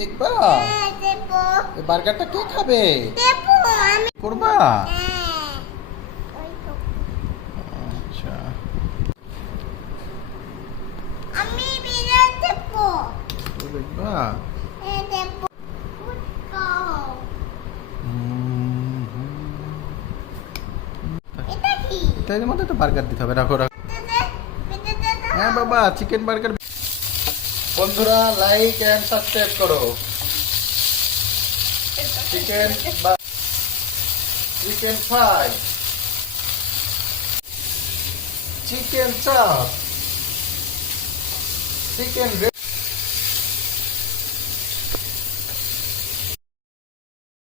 দেখবা দেবো। এই বার্গারটা কে খাবে দেবো আমি। করবা হ্যাঁ। ওই তো। আচ্ছা আমি বিরিয়ানি দেবো। তো দেখবা দেবো। ফুটবল। এটা কি? এর মধ্যে তো বার্গার দিতে হবে রাখো রাখো হ্যাঁ বাবা চিকেন বার্গার বন্ধুরা লাইক এন্ড সাবস্ক্রাইব করো চিকেন চিকেন ফ্রাই চিকেন চাপ চিকেন